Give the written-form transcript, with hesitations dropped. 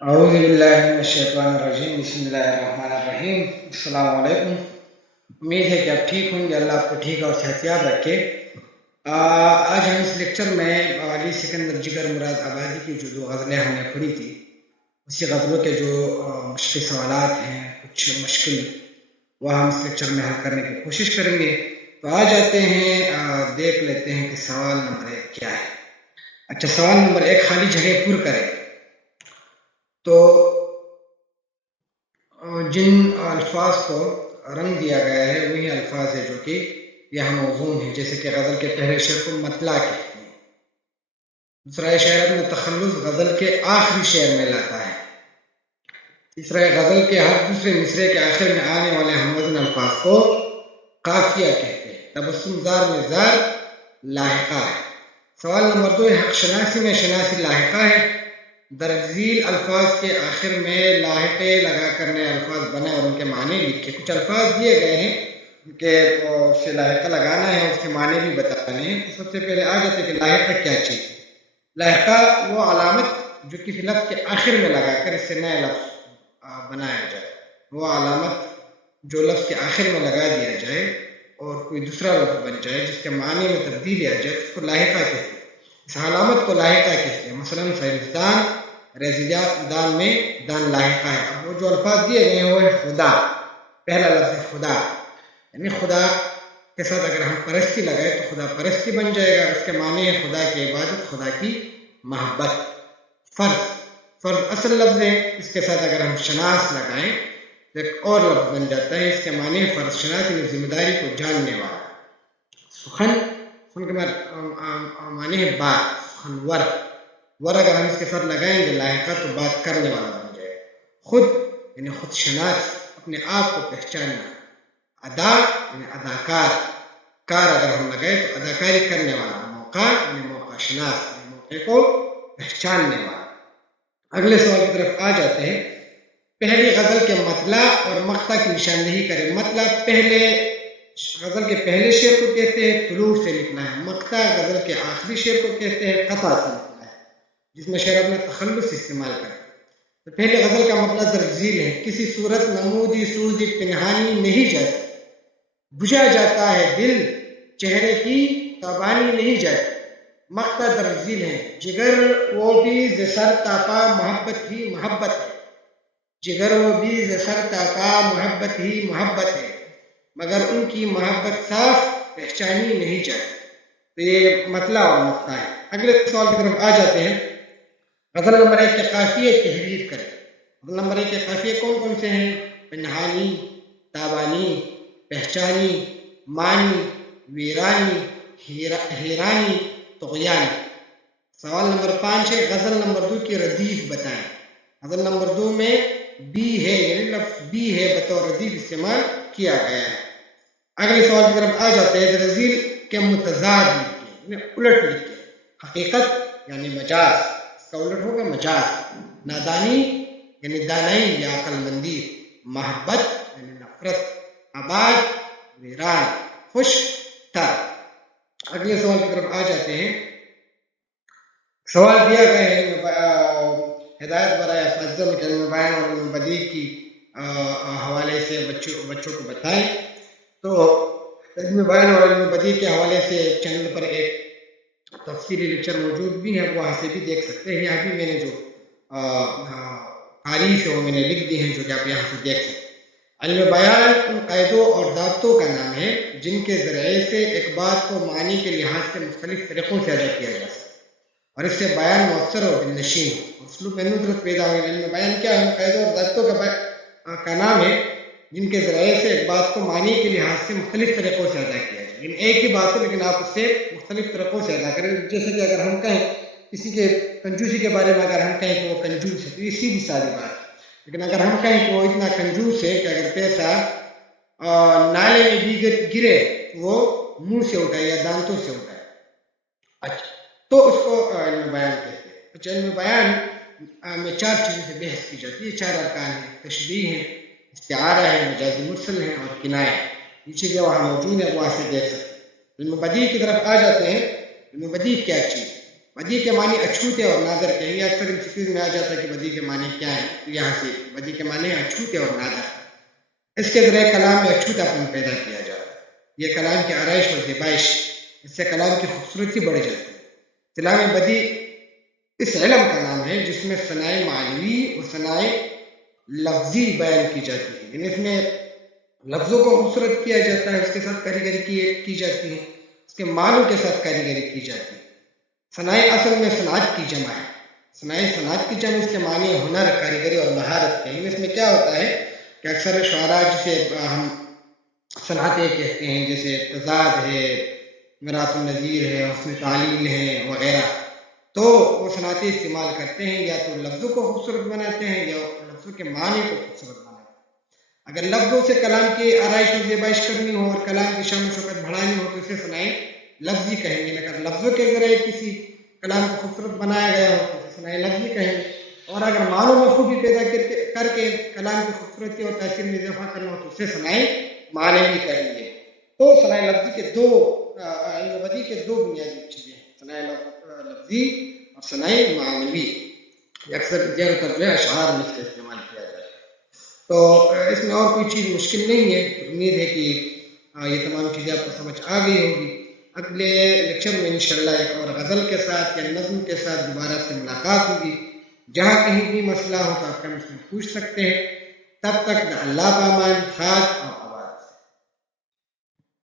اعوذ باللہ من الشیطان الرجیم بسم اللہ الرحمن الرحیم السلام علیکم۔ امید ہے کہ آپ ٹھیک ہوں گے، اللہ آپ کو ٹھیک اور صحتیاب رکھے۔ آج ہم اس لیکچر میں علی سکندر جگر مراد آبادی کی جو 2 غزلیں ہم نے پڑھی تھی، اسی غزلوں کے جو مشکل سوالات ہیں، کچھ مشکل، وہ ہم اس لیکچر میں حل کرنے کی کوشش کریں گے۔ تو آ جاتے ہیں، دیکھ لیتے ہیں کہ سوال نمبر 1 کیا ہے۔ اچھا، سوال نمبر 1، خالی جگہ پر کریں۔ تو جن الفاظ کو رنگ دیا گیا ہے وہی الفاظ ہے جو کہ یہاں موزون ہیں، جیسے کہ غزل کے پہلے شعر کو مطلع کہتے ہیں، دوسرا شعر میں تخلص غزل کے آخری شعر میں لاتا ہے، تیسرا غزل کے ہر دوسرے مصرے کے آخر میں آنے والے ہموزن الفاظ کو قافیہ کہتے ہیں، تبسم زار میں زار لاحقہ ہے۔ سوال نمبر 2، حق شناسی میں شناسی لاحقہ ہے، درج ذیل الفاظ کے آخر میں لاحقے لگا کر نئے الفاظ بنائے اور ان کے معنی لکھے۔ کچھ الفاظ دیے گئے ہیں کہ اس سے لاحقہ لگانا ہے، اس کے معنی بھی بتانے ہیں۔ تو سب سے پہلے آ جاتے کہ لاحقہ کیا چیز ہے۔ لاحقہ وہ علامت جو کسی لفظ کے آخر میں لگا کر اس سے نئے لفظ بنایا جائے، وہ علامت جو لفظ کے آخر میں لگا دیا جائے اور کوئی دوسرا لفظ بن جائے جس کے معنی میں تبدیلی آ جائے، اس کو لاحقہ کہتے ہیں، اس علامت کو لاحقہ کہتے ہیں۔ مثلاً سائنسدان ریاضیات دان میں دان لاحقہ ہے۔ اب وہ جو الفاظ دیے گئے ہیں وہ ہے خدا، پہلا لفظ ہے خدا، یعنی خدا کے ساتھ اگر ہم پرستی لگائے تو خدا پرستی بن جائے گا، اس کے معنی ہے خدا کی عبادت، خدا کی محبت۔ فرض اصل لفظ ہے، اس کے ساتھ اگر ہم شناس لگائیں تو ایک اور لفظ بن جاتا ہے، اس کے معنی ہے فرض شناس، یعنی ذمہ داری کو جاننے والا۔ سخن کے معنی ہے بات، سخنور، ور اگر ہم اس کے ساتھ لگائیں گے لاحقہ تو بات کرنے والا بن جائے۔ خود یعنی خود شناس، اپنے آپ کو پہچاننا۔ ادا یعنی اداکار، کار اگر ہم لگائیں تو اداکاری کرنے والا۔ موقع یعنی موقع شناس، یعنی موقع کو پہچاننے والا۔ اگلے سوال کی طرف آ جاتے ہیں۔ پہلی غزل کے مطلع اور مقطع کی نشاندہی کریں۔ مطلع پہلے غزل کے پہلے شعر کو کہتے ہیں، طلوع سے نکلا ہے۔ مقطع غزل کے آخری شعر کو کہتے ہیں، قطع سے نکلا ہے، جس میں شعر اپنا تخلص استعمال کرتے ہیں۔ تو پہلے غزل کا مطلب درج ذیل ہے، کسی صورت نمودی سوزی پنہانی نہیں جاتی، بجھا جاتا ہے دل چہرے کی تابانی نہیں جاتی۔ مقطع درج ذیل ہے، جگر وہ بھی ز سر تاپا محبت ہی محبت ہے، جگر وہ بھی ز سر تاپا محبت ہی محبت ہے، مگر ان کی محبت صاف پہچانی نہیں جاتی۔ تو یہ مطلع اور مقطع ہے۔ اگلے سوال کی طرف آ جاتے ہیں۔ غزل نمبر 1 کے قافیے تحریر کریں۔ غزل نمبر 1 کے قافیے کون کون سے ہیں؟ پنہانی، تابانی، پہچانی، مانی، ویرانی، حیرانی، طغیانی۔ سوال نمبر 5 ہے، غزل نمبر 2 کی ردیف بتائیں۔ غزل نمبر 2 میں بی ہے، یعنی لفظ بی ہے بطور ردیف استعمال کیا گیا ہے۔ اگلے سوال کی طرف آ جاتے ہیں۔ درج ذیل کے متضاد لکھیں، یعنی الٹ لکھیں۔ حقیقت یعنی مجاز، اس کا الٹ ہوگا مجاز۔ نادانی یعنی دانائی یا عقل مندی۔ محبت یعنی نفرت۔ آباد ویران۔ خوش تر۔ اگلے سوال کی طرف آ جاتے ہیں۔ سوال دیا گیا ہے ہدایت برائے اساتذہ میں علم بیان اور علم بدیع کی حوالے سے بچوں کو بتائیں۔ تو علم بیان اور علم بدیع کے حوالے سے چینل پر ایک تفصیلی لیکچر موجود بھی ہے، وہاں سے بھی دیکھ سکتے ہیں۔ یہاں بھی میں نے جو تعریف ہے وہ میں نے لکھ دی ہیں، جو کہ آپ یہاں سے دیکھ سکتے ہیں۔ علم بیان ان قاعدوں اور ضابطوں کا نام ہے جن کے ذریعے سے ایک بات کو معنی کے لحاظ سے مختلف طریقوں سے ادا کیا جا سکتا ہے اور اس سے بیان مؤثر اور دلنشین ہو، اسلوب میں ندرت پیدا ہوئی۔ علم بیان کیا ہے؟ قاعدوں اور ضابطوں کا نام ہے جن کے ذریعے سے ایک بات کو معنی کے لحاظ سے مختلف طریقوں سے ادا کیا جائے، یعنی ایک ہی بات ہے لیکن آپ اس سے مختلف طریقوں سے ادا کریں۔ جیسے کہ اگر ہم کہیں کسی کے کنجوسی کے بارے میں، اگر ہم کہیں کہ وہ کنجوس ہے تو یہ سیدھی سادی بات ہے، لیکن اگر ہم کہیں کہ وہ اتنا کنجوس ہے کہ اگر پیسہ نالے میں بھی گرے وہ منہ سے اٹھائے یا دانتوں سے اٹھائے، اچھا، تو اس کو علم بیان کہتے ہیں۔ اچھا، علم بیان میں 4 چیزوں سے بحث کی جاتی ہے، 4 ارکان ہیں: تشبیہ ہے، استعارہ ہے، مجاز مرسل ہے اور کنایہ ہے۔ یہ چیزیں وہاں موجود ہیں، وہاں سے دیکھ سکتے ہیں۔ علم بدیع کی طرف آ جاتے ہیں۔ علم بدیع کیا چیز ہے؟ بدیع کے معنی اچھوتے اور نادر کے ہیں. یہ اکثر MCQs میں آ جاتا ہے کہ بدیع کے معنی کیا ہیں. یہاں سے بدیع کے معنی اچھوتے اور نادر. اس کے ذریعے کلام میں اچھوتا پن پیدا کیا جاتا ہے. یہ کلام کی آرائش اور زیبائش، اس سے کلام کی خوبصورتی بڑھ جاتی ہے. اصطلاح میں بدیع اس علم کا نام ہے جس میں صنائع معنوی اور صنائع لفظی بیان کی جاتی ہے. یعنی اس میں لفظوں کو خوبصورت کیا جاتا ہے، اس کے ساتھ کاریگری کی جاتی ہے، اس کے معنوں کے ساتھ کاریگری کی جاتی ہے. صنائع اصل میں صنعت کی جمع ہے. صنائع صنعت کی جمع، اس کے معنی ہنر، کاریگری اور مہارت کے ہیں. اس میں کیا ہوتا ہے کہ اکثر شعراء جسے ہم صنعتیں کہتے ہیں، جیسے تضاد ہے، میراث النظیر ہے، حسن تعلیل ہے وغیرہ، تو وہ صنعتیں استعمال کرتے ہیں. یا تو لفظوں کو خوبصورت بناتے ہیں یا لفظوں کے معنی کو خوبصورت بناتے ہیں. اگر لفظوں سے کلام کی آرائش و زیبائش کرنی ہو اور کلام کی شان و شوکت بڑھانی ہو تو اسے صنائع لفظی کہیں گے. اگر لفظوں کے ذریعے کسی کلام کو خوبصورت بنایا گیا ہو تو اسے صنائع لفظی کہیں گے. اور اگر معنوں میں خوبی پیدا کر کے کلام کی خوبصورتی اور تاثیر میں اضافہ کرنا ہو تو اسے صنائع معنوی کہیں گے. تو صنائع لفظی کے بدیع کے دو بنیادی چیزیں ہیں، صنائع لفظی اور صنائع معنوی. اکثر زیر و ترجمہ اشعار میں اس کا استعمال کیا جاتا ہے. تو اس میں اور کوئی چیز مشکل نہیں ہے. امید ہے کہ یہ تمام چیزیں آپ کو سمجھ آ گئی ہوگی. اگلے لیکچر میں انشاءاللہ ایک اور غزل کے ساتھ یا نظم کے ساتھ دوبارہ سے ملاقات ہوگی. جہاں کہیں بھی مسئلہ ہو تو آپ ہم اس میں پوچھ سکتے ہیں. تب تک اللہ کا امان، خاص اور